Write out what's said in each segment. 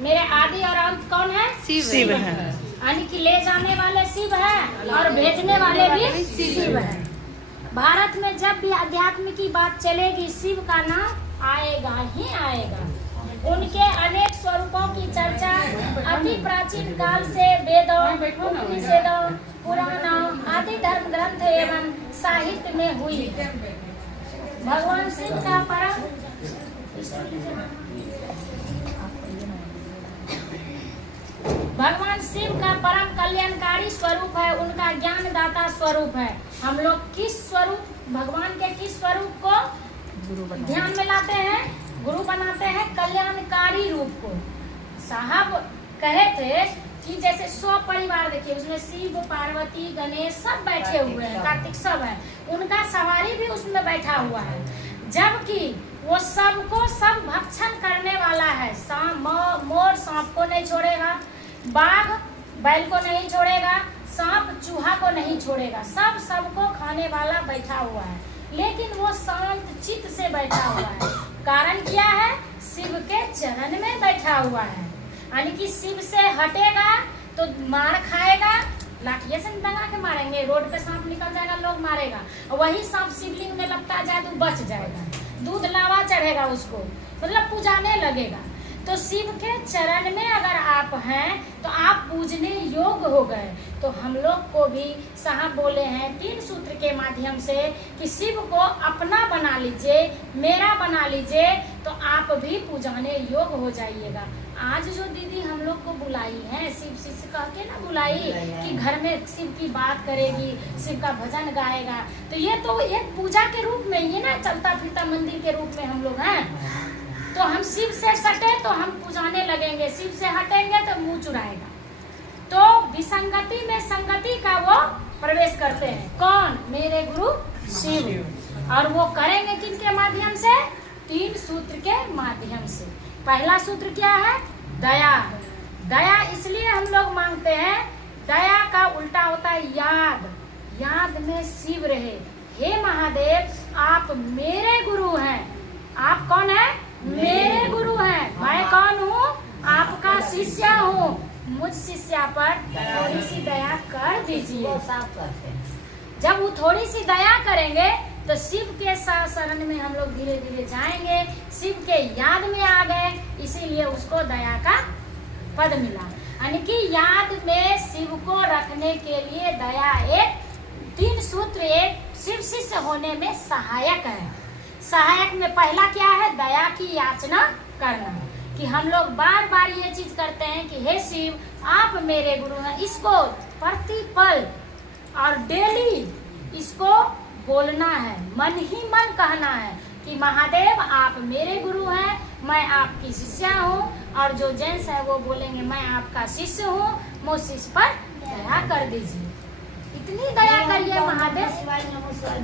मेरे आदि और अंत कौन है? शिव है। यानी कि ले जाने वाले शिव है और भेजने वाले भी शिव है। भारत में जब भी अध्यात्म की बात चलेगी शिव का नाम आएगा ही आएगा। उनके अनेक स्वरूपों की चर्चा अति प्राचीन काल से वेदों, उपनिषदों, पुराणों आदि धर्म ग्रंथ एवं साहित्य में हुई है। भगवान शिव का परम भगवान शिव का परम कल्याणकारी स्वरूप है, उनका ज्ञानदाता स्वरूप है। हम लोग किस स्वरूप, भगवान के किस स्वरूप को ध्यान में लाते हैं? गुरु बनाते हैं कल्याणकारी रूप को। साहब कहे थे कि जैसे 100 परिवार देखिए, उसमें शिव, पार्वती, गणेश सब बैठे हुए हैं, कार्तिक सब है, उनका सवारी भी उसमें बैठा हुआ है, जबकि वो सबको सब भक्षण करने वाला है। मोर सांप को नहीं छोड़ेगा, बाघ बैल को नहीं छोड़ेगा, सांप चूहा को नहीं छोड़ेगा, सबको खाने वाला बैठा हुआ है, लेकिन वो शांत चित्त से बैठा हुआ है। कारण क्या है? शिव के चरण में बैठा हुआ है। यानी कि शिव से हटेगा तो मार खाएगा, लाठिये से दंगा के मारेंगे, रोड पे सांप निकल जाएगा, लोग मारेगा, वही सांप शिवलिंग में लगता जाए तो बच जाएगा, दूध लावा चढ़ेगा उसको, मतलब पूजाने लगेगा। तो शिव के चरण में अगर आप हैं तो आप पूजने योग्य हो गए। तो हम लोग को भी साहब बोले हैं 3 सूत्र के माध्यम से कि शिव को अपना बना लीजिए, मेरा बना लीजिए, तो आप भी पूजाने योग्य हो जाइएगा। आज जो दीदी हम लोग को बुलाई है, शिव शिष्य कह के ना बुलाई कि घर में शिव की बात करेगी, शिव का भजन गाएगा, तो ये तो एक पूजा के रूप में ये ना चलता फिरता मंदिर के रूप में हम लोग हैं। तो हम शिव से सटे तो हम पूजाने लगेंगे, शिव से हटेंगे तो मुंह चुराएगा। तो विसंगति में संगति का वो प्रवेश करते हैं। कौन? मेरे गुरु शिव। और वो करेंगे किनके माध्यम से? 3 सूत्र के माध्यम से। पहला सूत्र क्या है? दया। दया इसलिए हम लोग मांगते हैं, दया का उल्टा होता है याद। याद में शिव रहे। हे महादेव, आप मेरे गुरु हैं। आप कौन है? मेरे गुरु हैं। मैं कौन हूँ? आपका शिष्य हूँ। मुझ शिष्या पर थोड़ी सी दया कर दीजिए। जब वो थोड़ी सी दया करेंगे तो शिव के शरण में हम लोग धीरे धीरे जाएंगे, शिव के याद में आ गए, इसीलिए उसको दया का पद मिला। यानी कि याद में शिव को रखने के लिए दया एक 3 सूत्र एक शिव शिष्य होने में सहायक है। सहायक में पहला क्या है? दया की याचना करना, कि हम लोग बार बार ये चीज करते हैं कि हे शिव, आप मेरे गुरु हैं। इसको प्रतिपल और डेली इसको बोलना है, मन ही मन कहना है कि महादेव आप मेरे गुरु हैं, मैं आपकी शिष्या हूँ। और जो जेंट्स है वो बोलेंगे मैं आपका शिष्य हूँ, मुझ शिष्य पर दया कर दीजिए। इतनी दया करिए महादेव।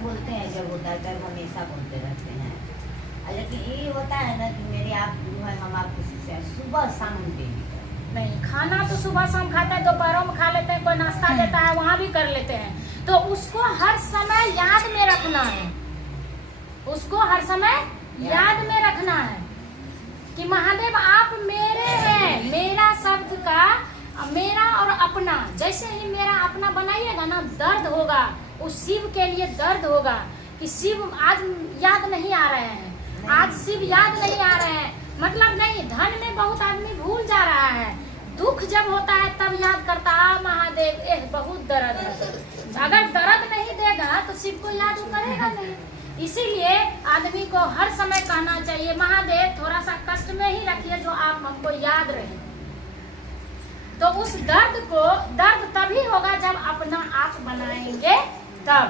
बोलते हैं जब होता है तब हमेशा बोलते रहते हैं, लेकिन ये होता है ना कि मेरे आप गुरु हैं, हम आपके शिष्य हैं, सुबह शाम डेली नहीं। खाना तो सुबह शाम खाता है, दोपहरों में खा लेते हैं, कोई नाश्ता देता है वहाँ भी कर लेते हैं। तो उसको हर समय याद में रखना है, उसको हर समय याद में रखना है कि महादेव आप मेरे हैं। मेरा शब्द का मेरा और अपना, जैसे ही मेरा अपना बनाइएगा ना, दर्द होगा, उस शिव के लिए दर्द होगा कि शिव आज याद नहीं आ रहे हैं, आज शिव याद नहीं आ रहे हैं। मतलब नहीं, धन में बहुत आदमी भूल जा रहा है, दुख जब होता है तब याद करता है महादेव, बहुत दर्द है। अगर दर्द नहीं देगा तो शिव को याद करेगा नहीं। इसीलिए आदमी को हर समय कहना चाहिए महादेव थोड़ा सा कष्ट में ही रखिए जो आप हमको याद रहे। तो उस दर्द तभी होगा जब अपना आप बनाएंगे तब।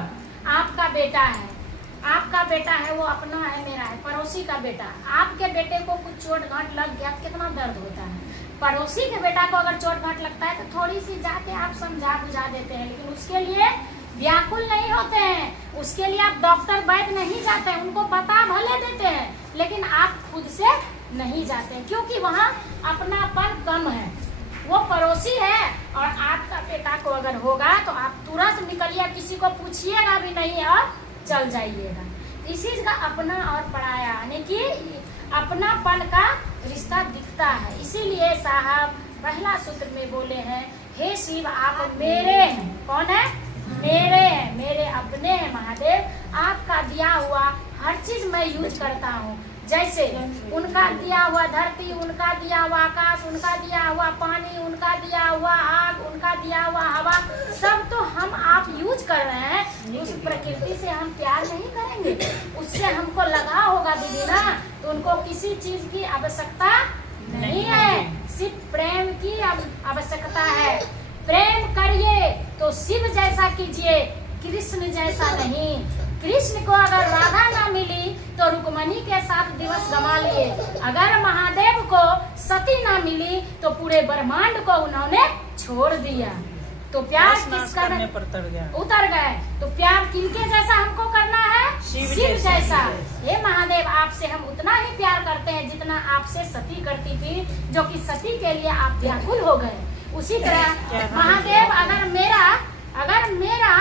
आपका बेटा है, वो अपना है, मेरा है, पड़ोसी का बेटा। आपके बेटे को कुछ चोट घाट लग गया तो कितना दर्द होता है। पड़ोसी के बेटा को अगर चोट घाट लगता है तो थोड़ी सी जाके आप समझा बुझा देते हैं, लेकिन उसके लिए व्याकुल नहीं होते हैं, उसके लिए आप डॉक्टर वैद्य नहीं जाते हैं, उनको बता भले देते हैं, लेकिन आप खुद से नहीं जाते, क्योंकि वहाँ अपनापन कम है। वो पड़ोसी है और आपका बेटा को अगर होगा तो आप तुरंत निकलिए, किसी को पूछिएगा भी नहीं और चल जाइएगा। इसी का अपना और पराया, यानी कि अपनापन का रिश्ता दिखता है। इसीलिए साहब पहला सूत्र में बोले हैं, हे शिव आप मेरे हैं। कौन है? मेरे हैं, मेरे अपने हैं महादेव। आपका दिया हुआ हर चीज मैं यूज करता हूँ। जैसे उनका दिया हुआ धरती, उनका दिया हुआ आकाश, उनका दिया हुआ पानी, उनका दिया हुआ आग, उनका दिया हुआ हवा, सब तो हम आप यूज कर रहे हैं। उस प्रकृति से हम प्यार नहीं करेंगे? उससे हमको लगा होगा दीदी ना, तो उनको किसी चीज की आवश्यकता नहीं है, सिर्फ प्रेम की आवश्यकता है। प्रेम करिए तो शिव जैसा कीजिए, कृष्ण जैसा नहीं। कृष्ण को अगर राधा ना मिली तो रुक्मणी के साथ दिवस गमा लिए। अगर महादेव को सती ना मिली तो पूरे ब्रह्मांड को उन्होंने छोड़ दिया। तो प्यार किसका उतर गए। तो प्यार किनके जैसा हमको करना है? शिव जैसा। हे महादेव आपसे हम उतना ही प्यार करते हैं जितना आपसे सती करती थी, जो कि सती के लिए आप व्याकुल हो गए। उसी तरह महादेव अगर मेरा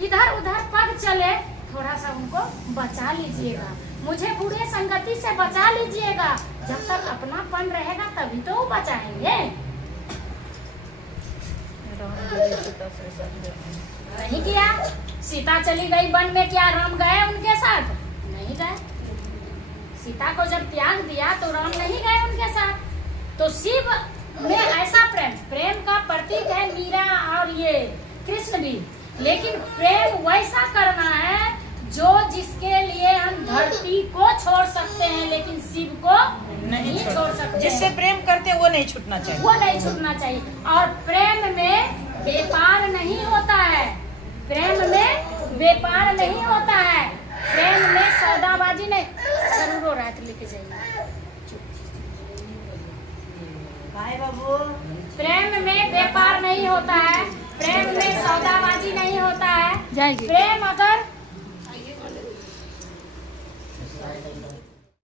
इधर उधर पग चले, थोड़ा सा उनको बचा लीजिएगा, मुझे बुरे संगति से बचा लीजिएगा। जब तक अपनापन रहेगा तभी तो वो बचाएंगे। नहीं किया। सीता चली गई वन में, क्या राम गए उनके साथ? नहीं गए। सीता को जब त्याग दिया तो राम नहीं गए उनके साथ। तो शिव में ऐसा प्रेम का प्रतीक है मीरा और ये कृष्ण भी। लेकिन प्रेम वैसा करना है जो जिसके लिए हम धरती को छोड़ सकते हैं, लेकिन शिव को नहीं छोड़ सकते। जिससे प्रेम करते हैं वो नहीं छूटना चाहिए, वो नहीं छूटना चाहिए। और प्रेम में व्यापार नहीं होता है, प्रेम में व्यापार नहीं होता है, प्रेम में सौदाबाजी नहीं। जरूर रात लेके जाइए बाबू। प्रेम में व्यापार नहीं होता है, प्रेम में सौदाबाजी नहीं होता है। प्रेम अगर